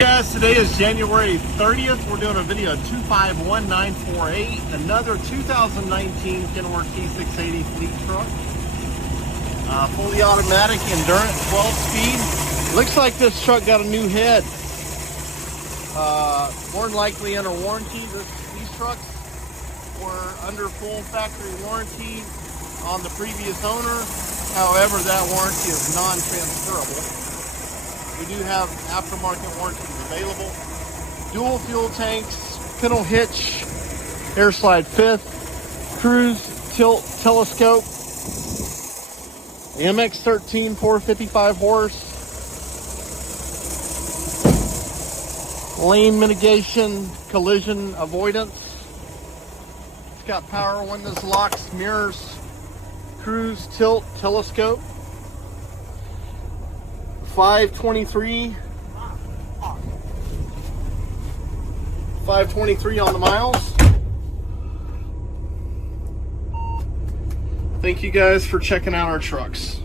Guys, today is January 30th. We're doing a video of 251948, another 2019 Kenworth T680 fleet truck. Fully automatic, Endurant, 12-speed. Looks like this truck got a new head. More than likely under warranty. These trucks were under full factory warranty on the previous owner. However, that warranty is non-transferable. We do have aftermarket warranties available. Dual fuel tanks, pintle hitch, air slide fifth, cruise, tilt, telescope, MX-13, 455 horse, lane mitigation, collision avoidance. It's got power windows, locks, mirrors, cruise, tilt, telescope. 523 on the miles. Thank you guys for checking out our trucks.